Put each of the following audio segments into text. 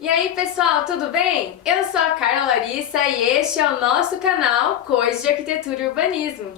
E aí pessoal, tudo bem? Eu sou a Carla Larissa e este é o nosso canal Coisas de Arquitetura e Urbanismo.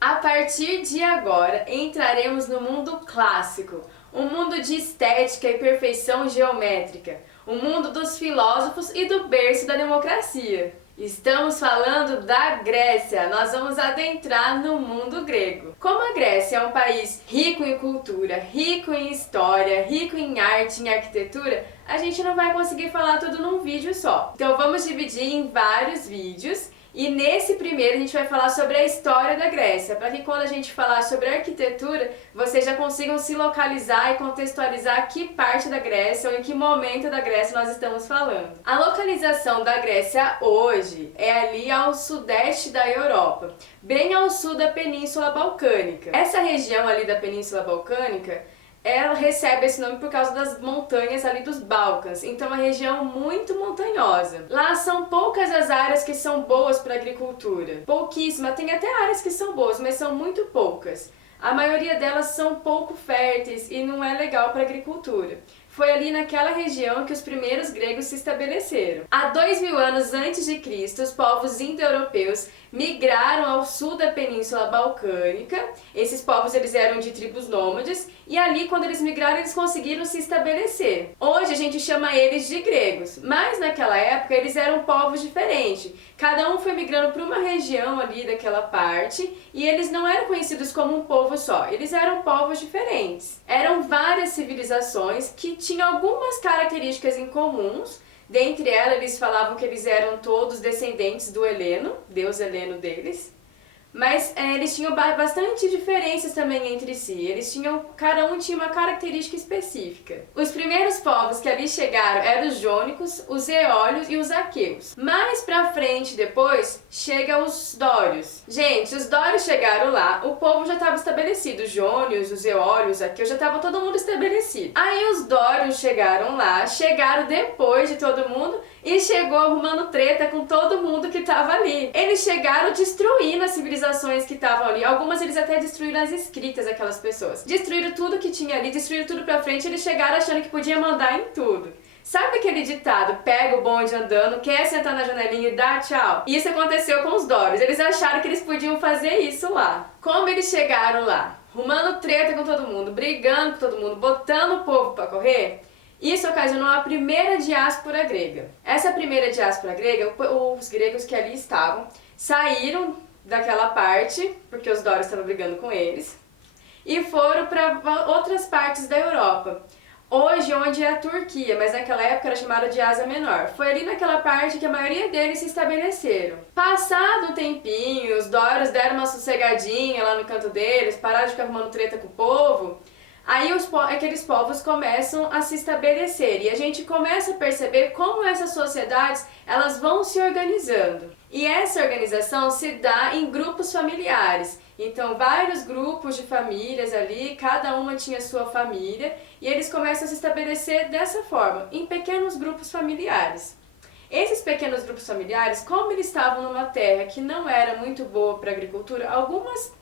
A partir de agora entraremos no mundo clássico, um mundo de estética e perfeição geométrica, o mundo dos filósofos e do berço da democracia. Estamos falando da Grécia, nós vamos adentrar no mundo grego. Como a Grécia é um país rico em cultura, rico em história, rico em arte, em arquitetura, a gente não vai conseguir falar tudo num vídeo só. Então vamos dividir em vários vídeos. E nesse primeiro a gente vai falar sobre a história da Grécia, para que quando a gente falar sobre arquitetura, vocês já consigam se localizar e contextualizar que parte da Grécia ou em que momento da Grécia nós estamos falando. A localização da Grécia hoje é ali ao sudeste da Europa, bem ao sul da Península Balcânica. Essa região ali da Península Balcânica, ela recebe esse nome por causa das montanhas ali dos Balcãs, então é uma região muito montanhosa. Lá são poucas as áreas que são boas para agricultura, pouquíssimas, tem até áreas que são boas, mas são muito poucas. A maioria delas são pouco férteis e não é legal para agricultura. Foi ali naquela região que os primeiros gregos se estabeleceram. Há 2000 anos antes de Cristo, os povos indo-europeus migraram ao sul da Península Balcânica. Esses povos eles eram de tribos nômades e ali quando eles migraram eles conseguiram se estabelecer. Hoje a gente chama eles de gregos, mas naquela época eles eram povos diferentes. Cada um foi migrando para uma região ali daquela parte e eles não eram conhecidos como um povo só, eles eram povos diferentes. Eram várias civilizações que tinham algumas características em comuns. Dentre elas, eles falavam que eles eram todos descendentes do Heleno, deus Heleno deles. Mas eles tinham bastante diferenças também entre si. Cada um tinha uma característica específica. Os primeiros povos que ali chegaram eram os jônicos, os eólios e os aqueus. Mais pra frente, depois, chega os dórios. Gente, os dórios chegaram lá, o povo já estava estabelecido. Os jônios, os eólios, os aqueus, já estava todo mundo estabelecido. Aí os dórios chegaram lá, chegaram depois de todo mundo e chegou arrumando treta com todo mundo que estava ali. Eles chegaram destruindo as civilizações que estavam ali. Algumas eles até destruíram as escritas daquelas pessoas. Destruíram tudo que tinha ali, destruíram tudo pra frente. Eles chegaram achando que podia mandar em tudo. Sabe aquele ditado, pega o bonde andando, quer sentar na janelinha e dá tchau? Isso aconteceu com os dórios. Eles acharam que eles podiam fazer isso lá. Como eles chegaram lá? Arrumando treta com todo mundo, brigando com todo mundo, botando o povo pra correr? Isso ocasionou a primeira diáspora grega. Essa primeira diáspora grega, os gregos que ali estavam, saíram daquela parte, porque os dórios estavam brigando com eles, e foram para outras partes da Europa. Hoje, onde é a Turquia, mas naquela época era chamada de Ásia Menor. Foi ali naquela parte que a maioria deles se estabeleceram. Passado um tempinho, os dórios deram uma sossegadinha lá no canto deles, pararam de ficar arrumando treta com o povo. Aí aqueles povos começam a se estabelecer e a gente começa a perceber como essas sociedades elas vão se organizando. E essa organização se dá em grupos familiares. Então vários grupos de famílias ali, cada uma tinha sua família e eles começam a se estabelecer dessa forma, em pequenos grupos familiares. Esses pequenos grupos familiares, como eles estavam numa terra que não era muito boa para a agricultura, algumas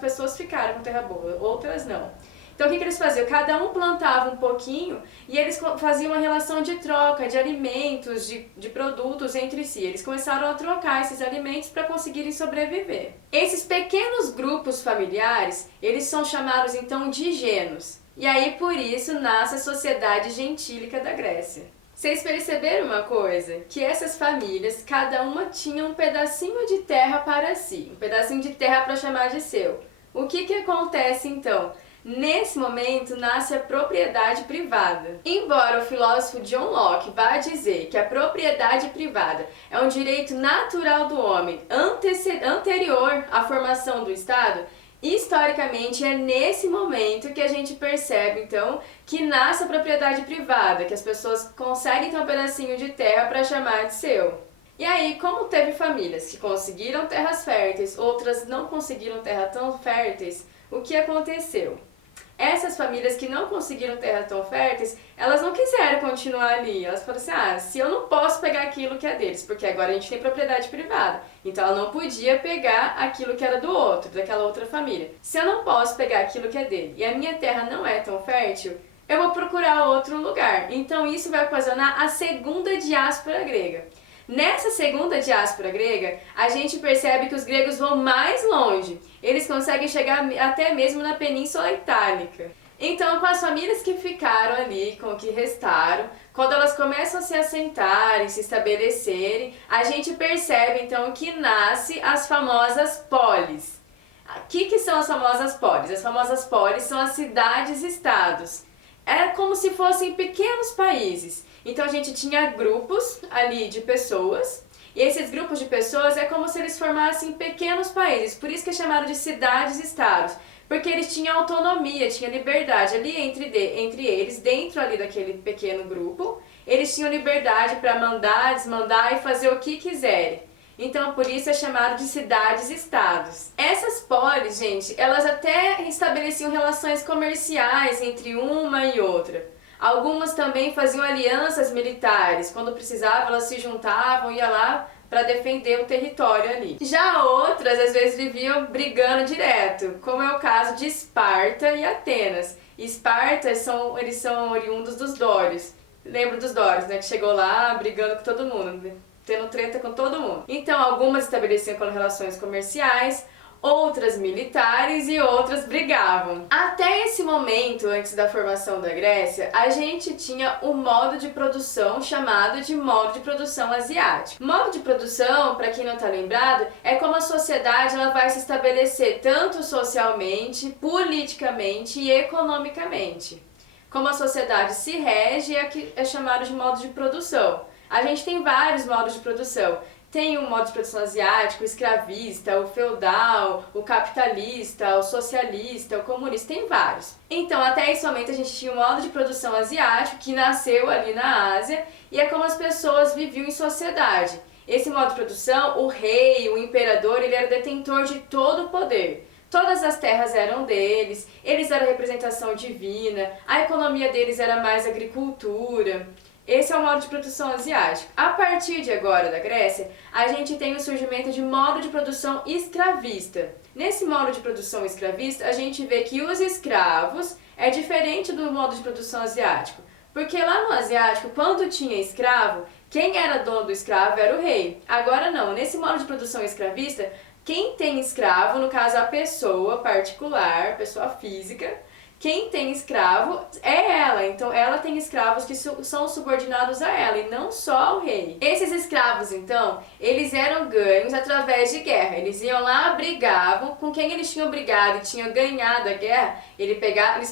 pessoas ficaram com terra boa, outras não. Então o que eles faziam? Cada um plantava um pouquinho e eles faziam uma relação de troca de alimentos, de produtos entre si. Eles começaram a trocar esses alimentos para conseguirem sobreviver. Esses pequenos grupos familiares, eles são chamados então de genos. E aí por isso nasce a sociedade gentílica da Grécia. Vocês perceberam uma coisa? Que essas famílias, cada uma tinha um pedacinho de terra para si, um pedacinho de terra para chamar de seu. O que acontece então? Nesse momento nasce a propriedade privada. Embora o filósofo John Locke vá dizer que a propriedade privada é um direito natural do homem anterior à formação do Estado, historicamente é nesse momento que a gente percebe então que nasce a propriedade privada, que as pessoas conseguem ter um pedacinho de terra para chamar de seu. E aí, como teve famílias que conseguiram terras férteis, outras não conseguiram terras tão férteis, o que aconteceu? Essas famílias que não conseguiram terras tão férteis, elas não quiseram continuar ali. Elas falaram assim, se eu não posso pegar aquilo que é deles, porque agora a gente tem propriedade privada. Então ela não podia pegar aquilo que era do outro, daquela outra família. Se eu não posso pegar aquilo que é dele e a minha terra não é tão fértil, eu vou procurar outro lugar. Então isso vai ocasionar a segunda diáspora grega. Nessa segunda diáspora grega, a gente percebe que os gregos vão mais longe. Eles conseguem chegar até mesmo na Península Itálica. Então, com as famílias que ficaram ali, com o que restaram, quando elas começam a se assentarem, se estabelecerem, a gente percebe então que nasce as famosas polis. O que são as famosas polis? As famosas polis são as cidades-estados. É como se fossem pequenos países. Então a gente tinha grupos ali de pessoas, e esses grupos de pessoas é como se eles formassem pequenos países, por isso que é chamado de cidades-estados, porque eles tinham autonomia, tinham liberdade ali entre eles, dentro ali daquele pequeno grupo, eles tinham liberdade para mandar, desmandar e fazer o que quiserem. Então, por isso é chamado de cidades-estados. Essas polis, gente, elas até estabeleciam relações comerciais entre uma e outra. Algumas também faziam alianças militares. Quando precisavam, elas se juntavam e iam lá para defender o território ali. Já outras, às vezes, viviam brigando direto, como é o caso de Esparta e Atenas. Esparta, eles são oriundos dos dórios. Lembra dos dórios, né? Que chegou lá brigando com todo mundo, né? Tendo treta com todo mundo. Então, algumas estabeleciam relações comerciais, outras militares e outras brigavam. Até esse momento, antes da formação da Grécia, a gente tinha um modo de produção chamado de modo de produção asiático. Modo de produção, para quem não está lembrado, é como a sociedade ela vai se estabelecer tanto socialmente, politicamente e economicamente. Como a sociedade se rege é chamado de modo de produção. A gente tem vários modos de produção. Tem o modo de produção asiático, o escravista, o feudal, o capitalista, o socialista, o comunista, tem vários. Então, até esse momento a gente tinha o modo de produção asiático, que nasceu ali na Ásia, e é como as pessoas viviam em sociedade. Esse modo de produção, o rei, o imperador, ele era detentor de todo o poder. Todas as terras eram deles, eles eram representação divina, a economia deles era mais agricultura. Esse é o modo de produção asiático. A partir de agora, da Grécia, a gente tem o surgimento de modo de produção escravista. Nesse modo de produção escravista, a gente vê que os escravos é diferente do modo de produção asiático. Porque lá no asiático, quando tinha escravo, quem era dono do escravo era o rei. Agora não, nesse modo de produção escravista, quem tem escravo, no caso a pessoa particular, pessoa física, quem tem escravo é ela, então ela tem escravos que são subordinados a ela e não só ao rei. Esses escravos, então, eles eram ganhos através de guerra. Eles iam lá, brigavam, com quem eles tinham brigado e tinham ganhado a guerra, eles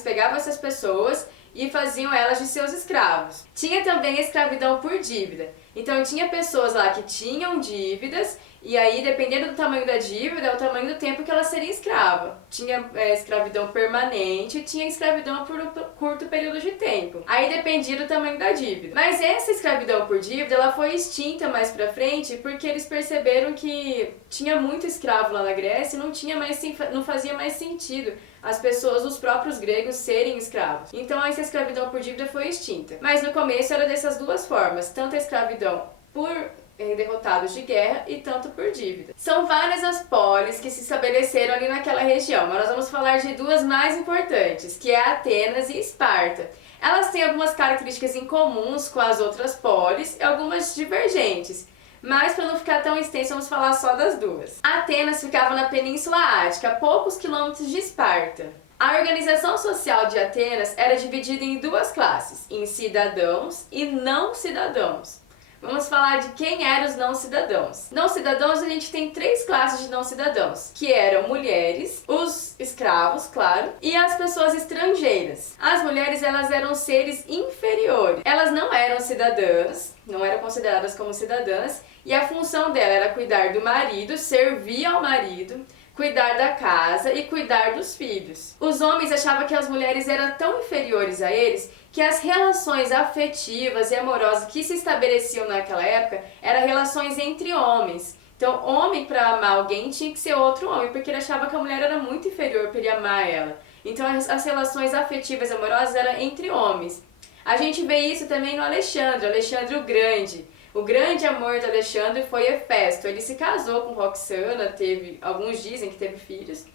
pegavam essas pessoas e faziam elas de seus escravos. Tinha também a escravidão por dívida. Então tinha pessoas lá que tinham dívidas e aí, dependendo do tamanho da dívida, é o tamanho do tempo que ela seria escrava. Tinha escravidão permanente e tinha escravidão por um curto período de tempo. Aí dependia do tamanho da dívida. Mas essa escravidão por dívida, ela foi extinta mais pra frente porque eles perceberam que tinha muito escravo lá na Grécia e não fazia mais sentido as pessoas, os próprios gregos, serem escravos. Então essa escravidão por dívida foi extinta. Mas no começo era dessas duas formas, tanto a escravidão por derrotados de guerra e tanto por dívida. São várias as polis que se estabeleceram ali naquela região, mas nós vamos falar de duas mais importantes, que é Atenas e Esparta. Elas têm algumas características em comuns com as outras polis e algumas divergentes. Mas para não ficar tão extenso, vamos falar só das duas. Atenas ficava na Península Ática, a poucos quilômetros de Esparta. A organização social de Atenas era dividida em duas classes, em cidadãos e não cidadãos. Vamos falar de quem eram os não cidadãos. Não cidadãos, a gente tem três classes de não cidadãos, que eram mulheres, os escravos, claro, e as pessoas estrangeiras. As mulheres, elas eram seres inferiores. Elas não eram cidadãs, não eram consideradas como cidadãs, e a função dela era cuidar do marido, servir ao marido, cuidar da casa e cuidar dos filhos. Os homens achavam que as mulheres eram tão inferiores a eles que as relações afetivas e amorosas que se estabeleciam naquela época eram relações entre homens. Então, homem para amar alguém tinha que ser outro homem, porque ele achava que a mulher era muito inferior para ele amar ela. Então, as relações afetivas e amorosas eram entre homens. A gente vê isso também no Alexandre o Grande. O grande amor de Alexandre foi Hefesto. Ele se casou com Roxana, alguns dizem que teve filhos,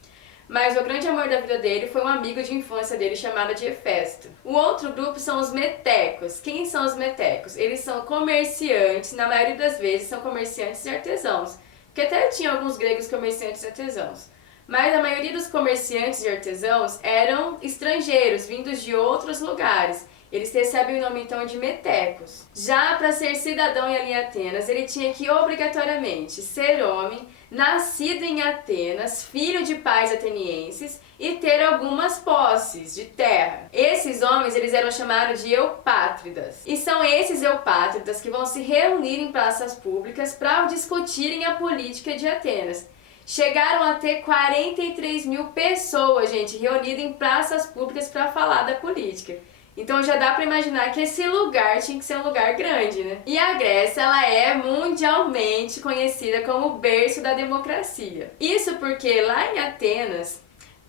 mas o grande amor da vida dele foi um amigo de infância dele chamado de Hefesto. O outro grupo são os metecos. Quem são os metecos? Eles são comerciantes, na maioria das vezes são comerciantes e artesãos, porque até tinha alguns gregos comerciantes e artesãos. Mas a maioria dos comerciantes e artesãos eram estrangeiros, vindos de outros lugares. Eles recebem o nome então de metecos. Já para ser cidadão em Atenas, ele tinha que obrigatoriamente ser homem, nascido em Atenas, filho de pais atenienses e ter algumas posses de terra. Esses homens eles eram chamados de eupátridas. E são esses eupátridas que vão se reunir em praças públicas para discutirem a política de Atenas. Chegaram a ter 43 mil pessoas, gente, reunidas em praças públicas para falar da política. Então já dá para imaginar que esse lugar tinha que ser um lugar grande, né? E a Grécia, ela é mundialmente conhecida como o berço da democracia. Isso porque lá em Atenas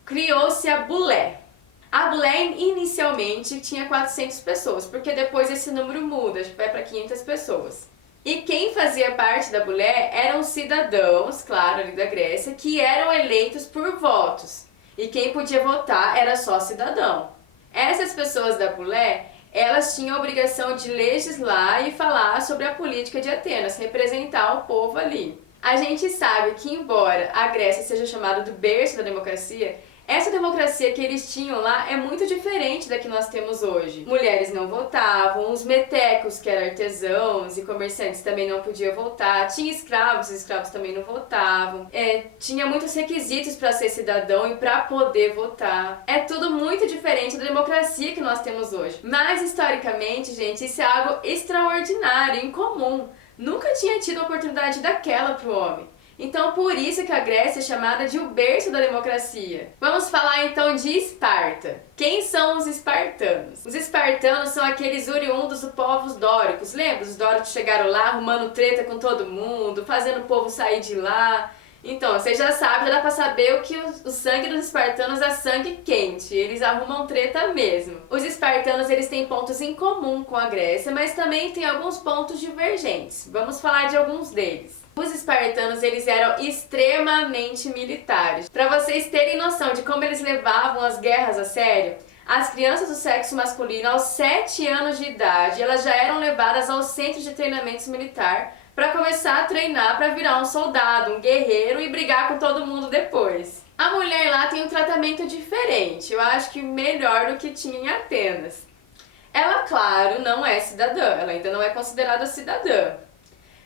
criou-se a Bulé. A Bulé inicialmente tinha 400 pessoas, porque depois esse número muda, vai para 500 pessoas. E quem fazia parte da Bulé eram cidadãos, claro, ali da Grécia, que eram eleitos por votos. E quem podia votar era só cidadão. Essas pessoas da Bulé, elas tinham a obrigação de legislar e falar sobre a política de Atenas, representar o povo ali. A gente sabe que, embora a Grécia seja chamada do berço da democracia, essa democracia que eles tinham lá é muito diferente da que nós temos hoje. Mulheres não votavam, os metecos, que eram artesãos e comerciantes, também não podiam votar, tinha escravos, os escravos também não votavam, tinha muitos requisitos para ser cidadão e para poder votar. É tudo muito diferente da democracia que nós temos hoje. Mas, historicamente, gente, isso é algo extraordinário, incomum. Nunca tinha tido oportunidade daquela para o homem. Então, por isso que a Grécia é chamada de o berço da democracia. Vamos falar então de Esparta. Quem são os espartanos? Os espartanos são aqueles oriundos dos povos dóricos. Lembra? Os dóricos chegaram lá arrumando treta com todo mundo, fazendo o povo sair de lá. Então, você já sabe, já dá pra saber que o sangue dos espartanos é sangue quente. Eles arrumam treta mesmo. Os espartanos, eles têm pontos em comum com a Grécia, mas também tem alguns pontos divergentes. Vamos falar de alguns deles. Os espartanos, eles eram extremamente militares. Para vocês terem noção de como eles levavam as guerras a sério, as crianças do sexo masculino, aos 7 anos de idade, elas já eram levadas aos centros de treinamento militar para começar a treinar para virar um soldado, um guerreiro e brigar com todo mundo depois. A mulher lá tem um tratamento diferente, eu acho que melhor do que tinha em Atenas. Ela, claro, não é cidadã, ela ainda não é considerada cidadã.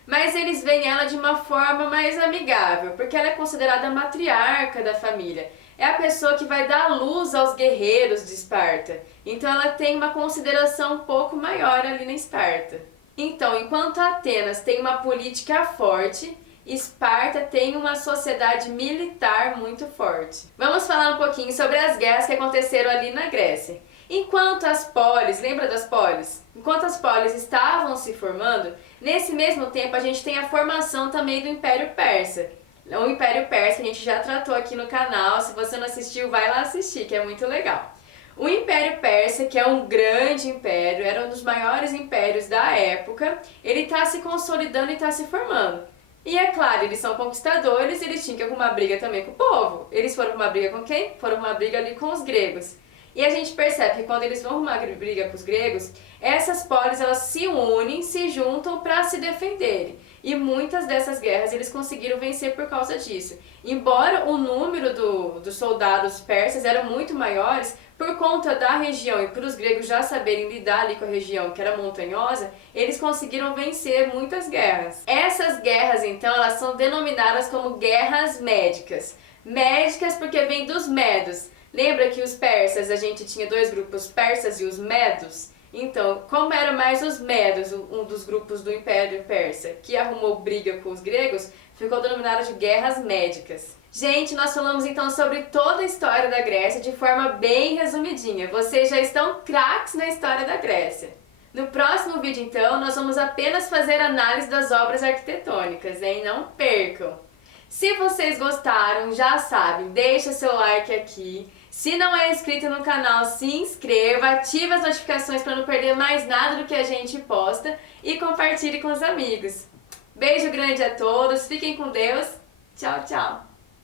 Mas eles veem ela de uma forma mais amigável, porque ela é considerada a matriarca da família. É a pessoa que vai dar luz aos guerreiros de Esparta. Então ela tem uma consideração um pouco maior ali na Esparta. Então, enquanto Atenas tem uma política forte, Esparta tem uma sociedade militar muito forte. Vamos falar um pouquinho sobre as guerras que aconteceram ali na Grécia. Enquanto as polis, lembra das polis? Enquanto as polis estavam se formando, nesse mesmo tempo a gente tem a formação também do Império Persa. O Império Persa a gente já tratou aqui no canal, se você não assistiu, vai lá assistir, que é muito legal. O Império Persa, que é um grande império, era um dos maiores impérios da época, ele está se consolidando e está se formando. E é claro, eles são conquistadores, eles tinham que arrumar briga também com o povo. Eles foram arrumar briga com quem? Foram arrumar briga ali com os gregos. E a gente percebe que quando eles vão arrumar briga com os gregos, essas polis elas se unem, se juntam para se defenderem. E muitas dessas guerras eles conseguiram vencer por causa disso. Embora o número dos soldados persas eram muito maiores, por conta da região e por os gregos já saberem lidar ali com a região que era montanhosa, eles conseguiram vencer muitas guerras. Essas guerras, então, elas são denominadas como guerras médicas. Médicas porque vem dos medos. Lembra que os persas, a gente tinha dois grupos, persas e os medos? Então, como eram mais os medos, um dos grupos do Império Persa, que arrumou briga com os gregos, ficou denominado de guerras médicas. Gente, nós falamos então sobre toda a história da Grécia de forma bem resumidinha. Vocês já estão craques na história da Grécia. No próximo vídeo, então, nós vamos apenas fazer análise das obras arquitetônicas, hein? Não percam! Se vocês gostaram, já sabem, deixa seu like aqui. Se não é inscrito no canal, se inscreva, ative as notificações para não perder mais nada do que a gente posta e compartilhe com os amigos. Beijo grande a todos, fiquem com Deus, tchau, tchau!